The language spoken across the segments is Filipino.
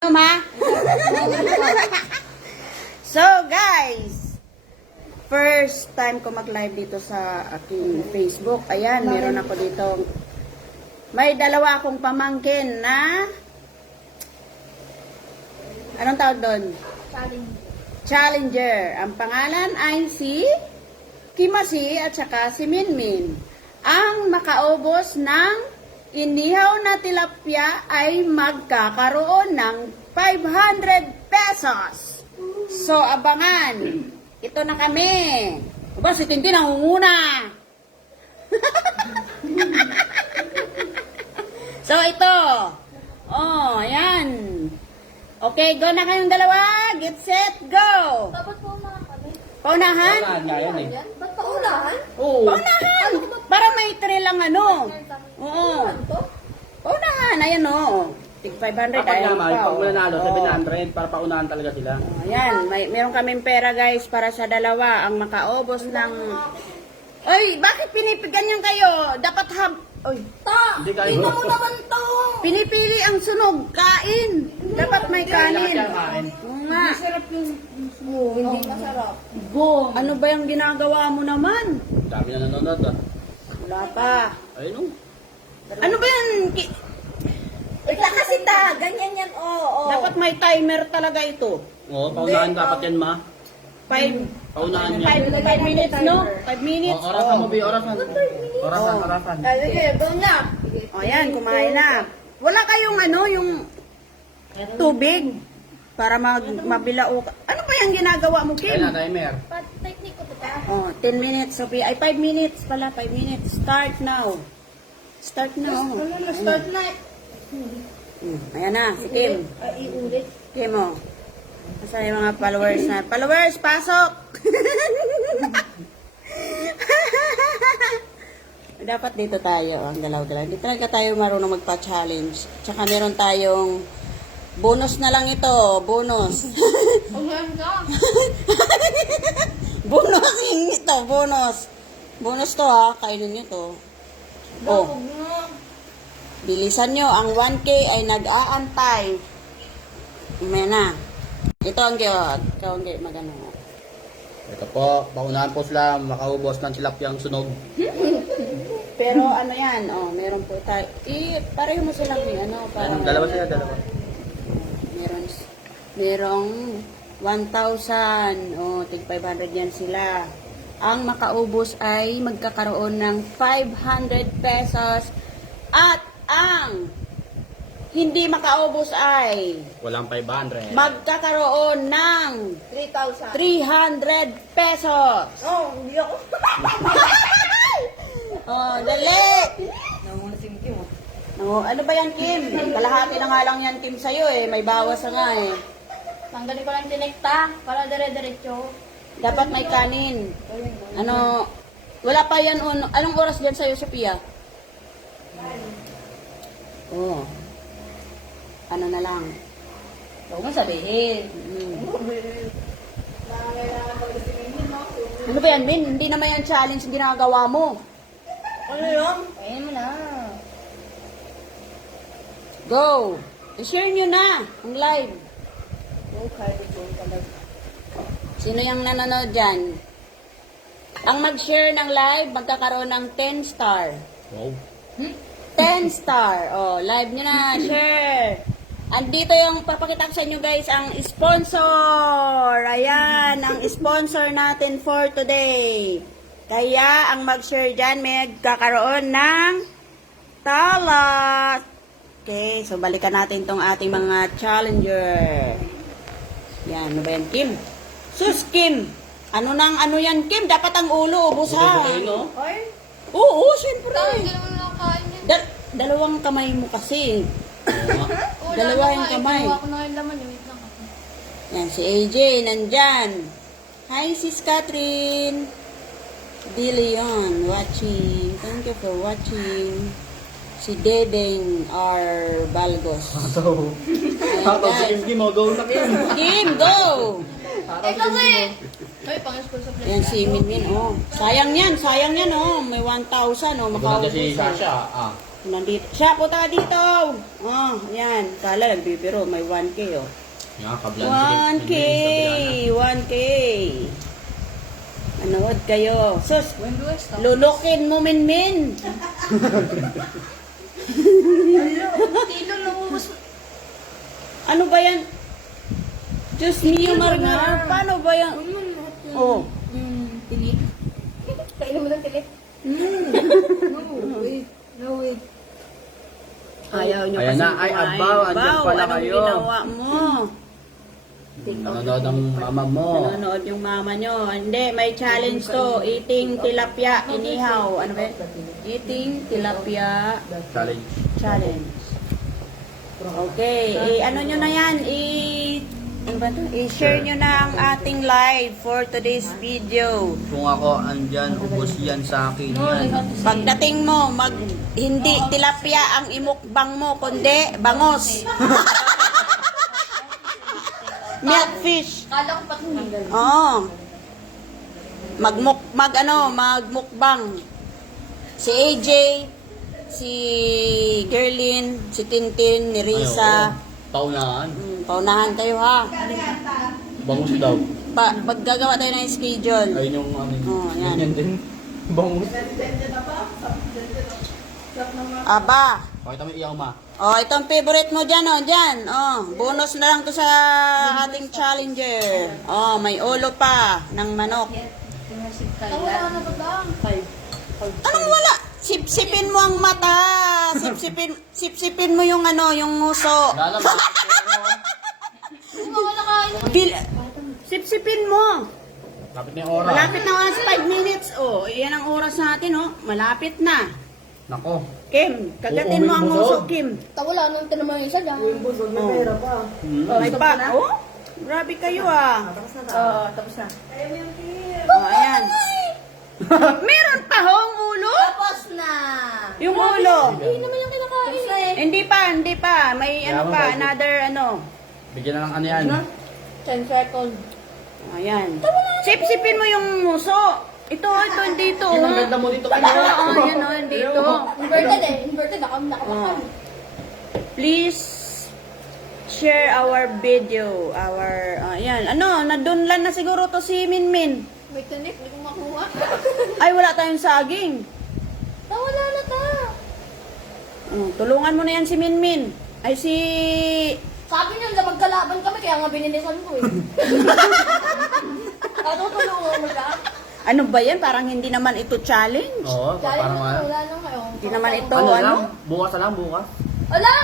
Ma? So guys, first time ko mag-live dito sa aking Facebook. Ayan, meron ako dito. May dalawa akong pamangkin na anong tawag doon? Challenger. Ang pangalan ay si Kimasi at saka si Minmin. Ang makaubos ng inihaw na tilapia ay magkakaroon ng 500 pesos. So, abangan. Ito na kami. Aba, si Tintin nangunguna. So, ito. Oh, ayan. Okay, go na kayong dalawa. Get set, go. Dapat po mga kami. Paunahan? Ba't paunahan? Oo. Paunahan. Para may trail lang ano. Oo. Ito? Paunahan, ayan o. Tig 500 Kapag ayan naman, pa. pag mananalo, Oo. 700 para paunahan talaga sila. Ayan, meron kaming pera guys para sa dalawa. Ang makaubos ng... Ay, bakit pinipiganyan kayo? Dapat Oy, Hindi kayo. Ito mo naman to! pinipili ang sunog. Kain. Dapat may kanin. Oo nga. Masarap yung hindi masarap. Ano ba yung ginagawa mo naman? Dami na nanonood ah. Wala pa. Ayun o. Ano ba yan? Ito kasi ta, ganyan yan, oo. Dapat may timer talaga ito. Oo, paunahan dapat yan ma. 5 Paunahan niya. minutes, no? 5 minutes. Oh, orasan mo, Bi, orasan. Orasan, Oh. orasan. Sige, doon na. O yan, kumain na. Wala kayong yung tubig para mabilao. Ano pa yung ginagawa mo, Ayun na, Kim? timer. Technique ko to ta. Oh, 10 minutes, Sophie. Ay, 5 minutes pala, 5 minutes. Start now. Start now. Start na. Ayan na, si Kim. Iulit. Kim, oh. Masa yung mga followers na. Followers, pasok! Dapat dito tayo, ang dalaw-dalaw. Hindi talaga tayo marunong magpa-challenge. Tsaka meron tayong bonus na lang ito. Bonus. Ulan ka. Bonus ito, bonus. Bonus to ha, kainin nyo to. Oh, Huwag mo. bilisan nyo. Ang 1K ay nag-aantay. May na. Ito ang magano. Ito po, paunahan po sila makaubos ng tilapyang sunog. Pero ano yan, meron po tayo. Pareho mo silang parang... Dalawa sila, dalawa. Merong 1,000. Tig 500 yan sila. Ang makaubos ay magkakaroon ng 500 pesos. At ang hindi makaubos ay Walang 500. magkakaroon ng 3,000. 300 pesos. Oh, hindi ako. Dali! Nangunasing Kim mo. Ano ba yan, Kim? Kalahati na nga lang yan, Kim, sa'yo eh. May bawas na nga eh. Tanggalin ko lang tinekta para dire-diretso. Dapat may kanin. Wala pa yan. Anong oras dyan sa'yo, Sophia? Ano na lang. Huwag mo sabihin. Ano ba yan, Min? Hindi naman yan challenge ginagawa mo. Ano yun? Ayun mo na. Go! I-share nyo na ang live. Okay, go talaga. Sino yung nanonood dyan? Ang mag-share ng live, magkakaroon ng 10 star. Wow. 10 star. Live nyo na. Share. Andito yung papakita ko sa inyo guys, ang sponsor. Ayan, ang sponsor natin for today. Kaya, ang mag-share dyan, may kakaroon ng talas. Okay, so balikan natin tong ating mga challenger. Yan, ano ba yan, Kim? Sus, Kim! Ano yan, Kim? Dapat ang ulo, ubos ha. no? Ay, Oo, syempre. hindi naman lang kain yan. Dalawang kamay mo kasi. Oo nga. Dalawa yung kamay. Ginawa ko na yung laman. Wait lang ako. Yan, si AJ, nandyan. Hi, Sis Catherine. De Leon, watching. Thank you for watching. Si Dedeng R. Balgos. So, tapos si Kim, go na Kim. Kim, go! Kasi, ay, pang-school sa Yan, si Minmin, Sayang yan, May 1,000, Ito na makaubos. si Sasha. Nandito. Siya, punta ka dito. Oh, ayan. Kala, nagbibiro. May 1K, oh. Yan, kablan. 1K! 1K! Manood kayo. Sus, lulukin mo, Minmin. Tilo, lumubos. Ano ba yan? Diyos niyo, Margar. Paano ba yan? Oh. Tilit. Kailan mo ng tilit? No, wait. Ayaw nyo Ayan kasi na, ay, kumain. abaw, andyan pala Anong kayo. ginawa mo? Nanonood ang mama mo. Nanonood yung mama nyo. Hindi, may challenge to. Eating tilapia, inihaw. Ano ba yun? Eating tilapia Challenge. challenge. Okay, ano nyo na yan? Ano ba to? I-share nyo na ang ating live for today's video. Kung ako andyan, ubos yan sa akin. Yan. Pagdating mo, hindi tilapia ang imukbang mo, kundi bangos. Milkfish. Kala ko pati hindi. Oo. Magmukbang. Si AJ, si Gerlin, si Tintin, ni Risa. Paunahan. Paunahan kayo ha. Bangus daw. Paggagawa tayo ng schedule. Ayun yung ano. Oh, yan. Ganyan din. Bangus. Aba. Pakita mo iyaw ma. Oh, itong favorite mo dyan, oh, dyan. Oh, bonus na lang to sa ating challenger. Oh, may ulo pa ng manok. Wala na ba lang? Anong wala? Sipsipin mo ang mata. Sipsipin mo yung ano, yung nguso. Lalam. Hindi mo wala kain. Sipsipin mo. Lapit na yung oras. Malapit na oras, 5 minutes. Oh, yan ang oras natin, oh. Malapit na. Nako. Kim, kagatin mo ang nguso, Kim. Wala nang tinamang isa dyan. May pa. Oh, grabe kayo, ah. Tapos na. Oh, ayan. Meron pa hong ulo? Tapos na. Yung ulo. Hindi naman yung kinakain. Hindi pa. May ano pa, another ano. Bigyan na lang ano yan. 10 seconds. Ayan. Sipsipin mo yung nguso. Ito, dito. Yan ang Oh. ganda mo dito. Oo, yan o, dito. Inverted eh. Inverted. Nakapakan. Please share our video. Ayan. Ano, nadunlan na siguro to si Minmin. May tinik. Hindi ko makuha. Ay, wala tayong saging. Wala na ta. Tulungan mo na yan si Minmin. Ay, si... Sabi niya na magkalaban kami kaya nga bininisan ko eh. Ano tulungan mo ka? Ano ba yan? Parang hindi naman ito challenge. Oo, Dahil parang ano. wala nang kayo. Hindi naman ito, Ano ano? lang? Bukas na lang, bukas. Wala!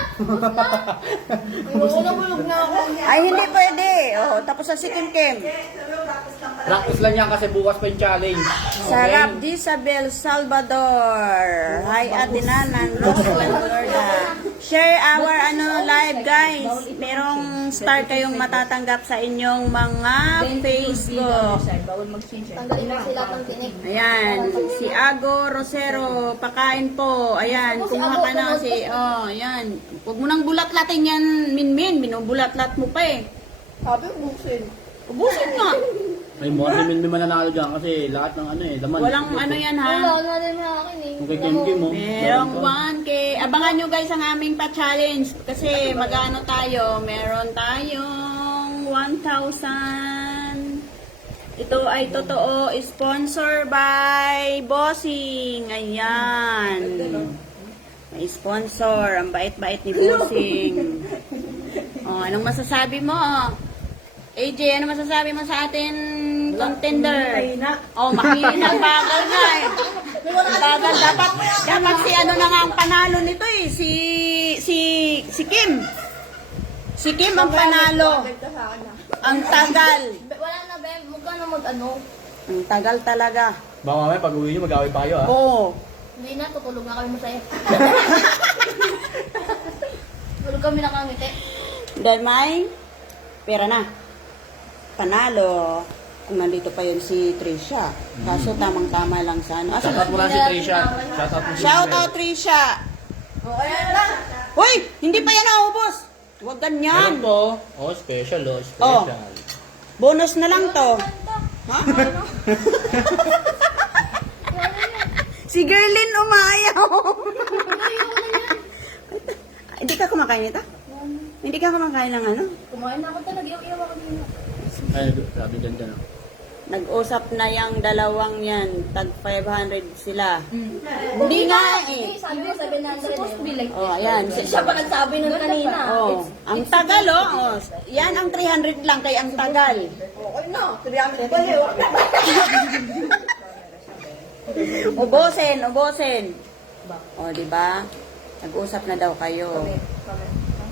Ayoko na bulog na ako. Ay, hindi pwede. Oh, tapos na si Kim Kim. Practice lang yan kasi bukas pa yung challenge. Sarap, Isabel Salvador. Hi, Ate Nanan, Roswell, Florida. Share our live, guys. Merong star kayong matatanggap sa inyong mga Facebook. Tanggalin mo sila pang tinik. Ayan, si Ago Rosero, pakain po. Ayan, kumuha ka na si, ayan. Huwag mo nang bulat-latin yan, Minmin. Binubulat-lat mo pa eh. Sabi, busin. Ubusin nga. May more namin may mananalo dyan kasi lahat ng ano eh, laman. Walang ano yan ha. Wala na rin mga akin eh. Kung kay Kim mo. Merong 1K. Abangan nyo guys ang aming pa-challenge. Kasi mag-ano tayo. Meron tayong 1,000. Ito ay totoo. Sponsor by Bossing. Ayan. May sponsor. Ang bait-bait ni Bossing. Oh, anong masasabi mo? AJ, ano masasabi mo sa atin contender? Oh, mahina. Bagal nga eh. Bagal. Dapat si ano na nga ang panalo nito eh. Si Kim. Si Kim ang panalo. Ang tagal. Wala na, Ben. Huwag ka na mag-ano. Ang tagal talaga. Baka mamaya pag uwi nyo mag-away pa kayo ah. Oo. Hindi na, tutulog na kami masaya. Tulog kami nakangiti. Dahil may pera na. Panalo. Kung nandito pa yun si Trisha. Kaso tamang-tama lang sa ano. Shoutout mo lang si Trisha. Shoutout mo si Shout out Trisha. Hoy! Hindi pa yan naubos. Huwag Meron ganyan. po. Oh, special oh, special. Bonus na lang to. Ha? Si Gerlin umayaw. Ayoko na Hindi ka kumakain nito? Hindi ka kumakain ng ano? Kumain na ako talaga. Iyak-iyak ako din. Ay, grabe ganda no. Nag-usap na yung dalawang yan. Tag 500 sila. Hindi nga eh. Sabi mo 700 supposed to be like Oh, ayan. Siya pa nagsabi nun kanina. Oh, ang tagal oh. Yan ang 300 lang kay ang tagal. Okay na. 300 pa yun. Ubusin. Oh, di ba? Nag-usap na daw kayo.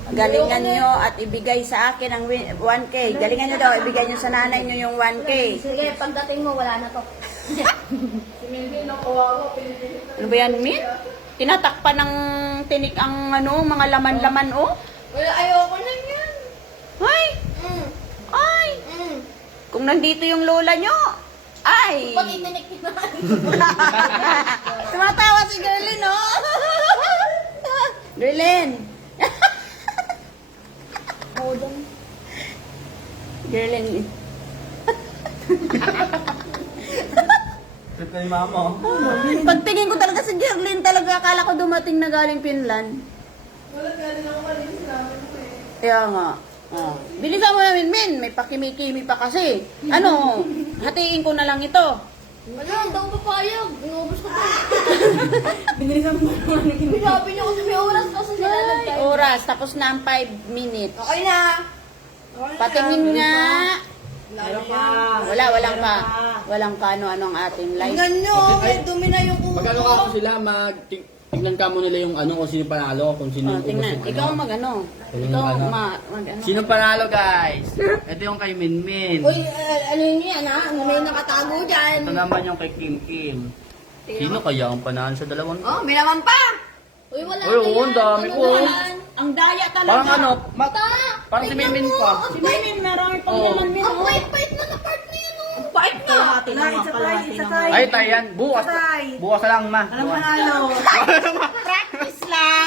Galingan nyo at ibigay sa akin ang 1K. Galingan nyo daw, ibigay nyo sa nanay nyo yung 1K. Sige, pagdating mo, wala na to. Ano ba yan, Min? Tinatakpan ng tinik ang ano, mga laman-laman, oh. Wala, ayoko na yan. Ay! Ay! Kung nandito yung lola nyo, ay! Pati tinik na. Tumatawa si Gerlin, oh! Gerlin! Gerlin. Trip ka ni mama. Pagtingin ko talaga si Gerlin, talaga akala ko dumating na galing Finland. Wala galing ako malinis namin mo eh. Kaya nga. Oh. Bilisan mo namin, Min. May pakimi-kimi pa kasi. Ano, hatiin ko na lang ito. Ano, ang daw papayag. Inubos ko pa. Binilisan mo naman. Sabi niyo kasi may oras kasi sila Ay, nag-time. oras. Tapos na ang 5 minutes. Okay na. Patingin nga. Meron pa. Walang pa. Walang pa ano ang ating live. Tingnan nyo, may dumi na yung ulo. Magano ka po sila, tignan ka mo nila yung ano, kung sino panalo, kung sino Oh, tingnan. ubos yung Ikaw ano. mag-ano. Ayun, Ikaw ano. mag-ano. Sino panalo, guys? Ito yung kay Minmin. Uy, ano yun yan ha? May nakatago dyan. Ito naman yung kay Kim Kim. Sino kaya ang panalo sa dalawang? Oh, may naman pa. Uy, wala Uy, oo, ang dami ko. Ang daya talaga. Parang ano, parang si Minmin pa. Si Min, marami pang Oo. naman, Min. Ang oh. pait-pait na na part na yan. Ang pait na. Kalahati na nga, kalahati na nga. Ay, tayan. Bukas. Bukas na lang, ma. Alam mo Bukas. na, ano? Practice lang.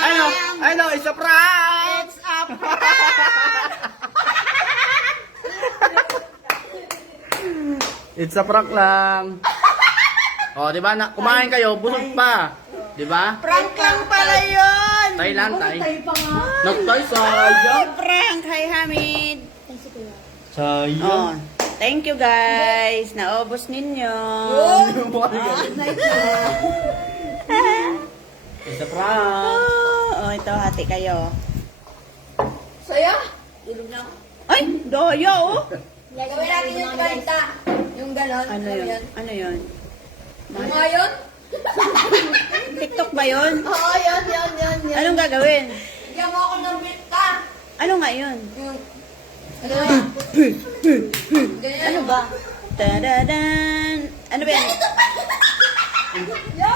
Ano, isa prank! It's up. It's a prank lang. Oh, di ba? Kumain kayo, busog pa. Di ba? Prank lang pala yun. Thailand, Tay. Nagtay, sayang. Prank. Hi, Hamid. Sayang. Oh, thank you guys. Naubos ninyo. It's a prank. Oh, ito, hati kayo. Saya. Tulog na ako. Ay, doyo, oh. Gawin natin yung 30. Yung ganon. Ano yun? Ano yun? Yung nga yun? TikTok ba yun? Oo, yun. Anong gagawin? Bigyan mo ako ng bita. Ano nga yun? Yung... Ano yan? Ganyan. Ano ba? Tadadan! Ano ba yan?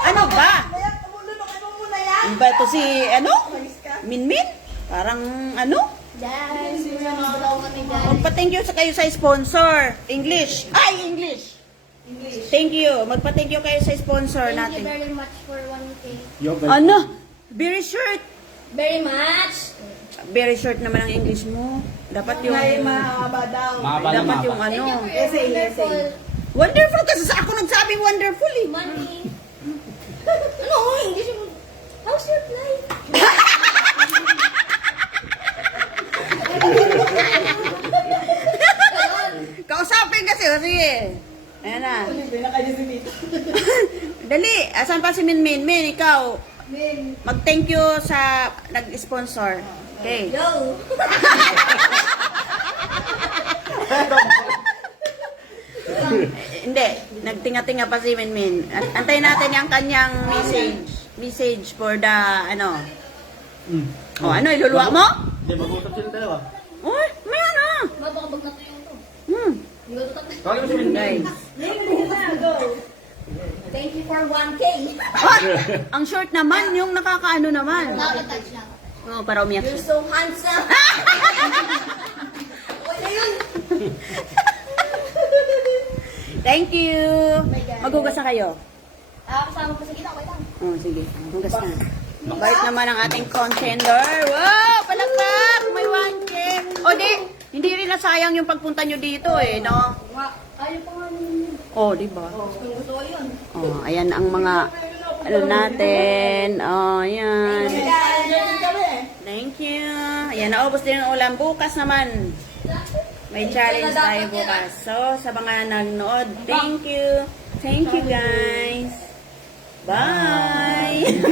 Ano ba? Kaya tumulunok mo muna yan. Ano ba ito si, ano? Minmin? Parang, ano? Guys, sinamaw kami guys. Magpa-thank you sa kayo sa sponsor. English. Ay, English. Thank you. Magpa-thank you kayo sa sponsor Thank you natin. very much for 1K. Ano? Very short. Very much. Very short naman ang English mo. Dapat yung... mahaba daw. Mahaba na Dapat mahaba. yung ano. Wonderful Wonderful kasi sa ako nagsabing wonderful eh. money. Ano? English mo. How's your life? Kausapin kasi, o sige. Ayan na. Dali, asan pa si Minmin? Min, ikaw. Mag-thank you sa nag-sponsor. Okay. Yo. Hindi, nagtinga-tinga pa si Minmin. Antayin natin yung kanyang message. Message for the, ano. O, ano, iluluwa mo? Hindi, mag-usap sila dalawa. Uy, may ano. Mabakabag na tayo to. Hindi ko to Tawagin mo si Minmin. Guys. Thank you for 1K. What? Ang short naman, yung nakakaano naman. Nakaka-touch lang. Oo, para umiyak You're siya. so handsome. Wala yun. Thank you. Maghugas na kayo. Kasama ko sa gitna. Wait lang. Oh, sige. Maghugas na. Mabait naman ang ating contender. Wow! Palakpak! May 1K! O di, hindi rin nasayang yung pagpunta nyo dito eh, no? Ayaw pa nga naman yun. Oh, di ba? Kung gusto ko yun. Oh, ayan ang mga ano natin. Oh, ayan. Kaya kami eh. Thank you. Ayan, naubos din ang ulam. Bukas naman. May challenge tayo bukas. So, sa mga nagnood, thank you. Thank you, guys. Bye.